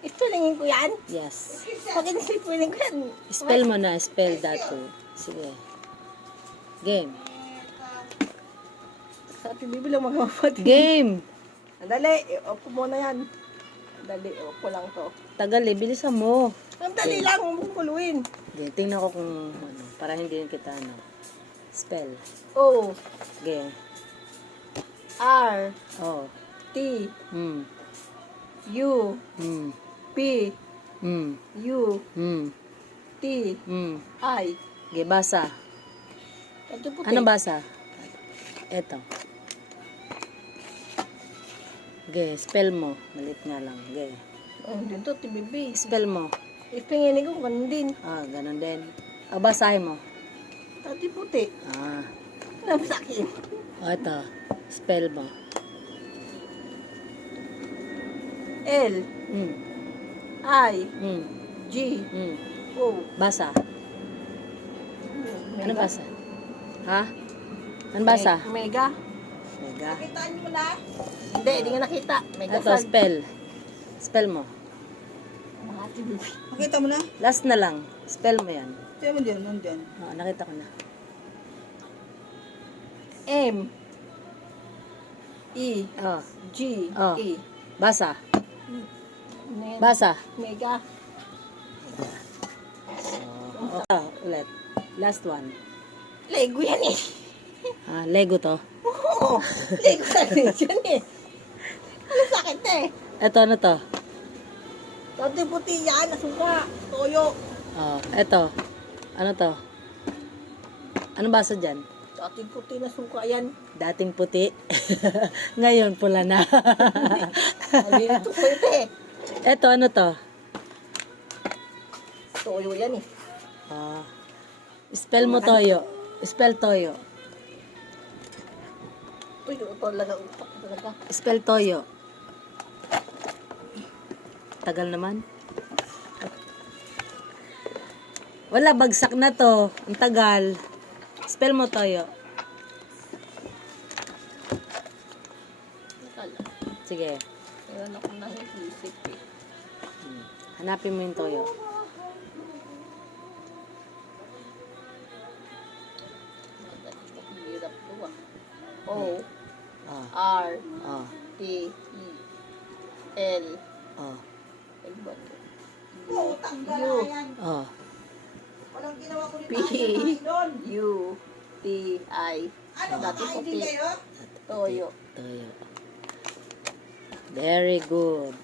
Spellingin ko yan? Yes. Bakit spelling ko yan? Spell mo na. Spell that word. Sige. Game. Sa ating bibilang magkapatid. Game! Dali, upo mo na yan. Dali, upo lang to. Tagal eh. Bilisan mo. Ang dali lang, mukuluin. Okay, tingnan ko kung ano. Para hindi kita ano. Spell. O, Okay. R, Oh. T, Hmm. U, Hmm. P, Hmm. U, Hmm. T, Hmm. I. Okay, basa. Ito puti. Ano basa? Eto. Okay, spell mo. Malit nga lang. Okay. Oh, dito, TBB. Spell mo. Ipingin ko, ganun din. Ah, ganun din. Ah, basahin mo. Ito puti. Ah. Alam sa akin. O, ito. Spell mo. L, Hmm. I, Hmm. G, Hmm. O. Basa. Ano basa? Ha? Ano basa? Mega. Mega. Nakitaan mo na? Hindi, hindi nga nakita. Mega Ito, spell. Spell mo. Mga TBB. Nakita mo na? Last na lang. Spell mo yan. Siya mo dyan, nandyan. Oh, nakita ko na. M, E, Oh. G, Oh. E. Basa. Ne- Basa. Mega. Oh, ulit. Last one. Lego yan eh. Ah, Lego to. Oo. Lego yan eh. Ano sakit eh? Ito, ano to? Dati puti yan, nasuka. Toyo. Oh, ito. Ano to? Anong basa dyan? Dati puti na suka yan. Dating puti. Ngayon, pula na. Sabi nito po ito eh. Ito, ano to? Toyo yan eh. Ah. Spell mo toyo. Spell toyo. Toyo talaga, utak talaga. Spell toyo. Tagal naman. Wala, bagsak na to. Ang tagal. Spell mo toyo. Nakala. Sige. Meron ako nahihisip eh. Hanapin mo yung toyo. Hirap to ah. O, Ah. R, Ah. T, E, L. Ah. Ano ba to? Oo, tanggal U, na yan. Ah. Walang ginawa ko rin P, doon. U, T, I. Ano, Dati kakain din puti. kayo? Toyo. Toyo. Very good.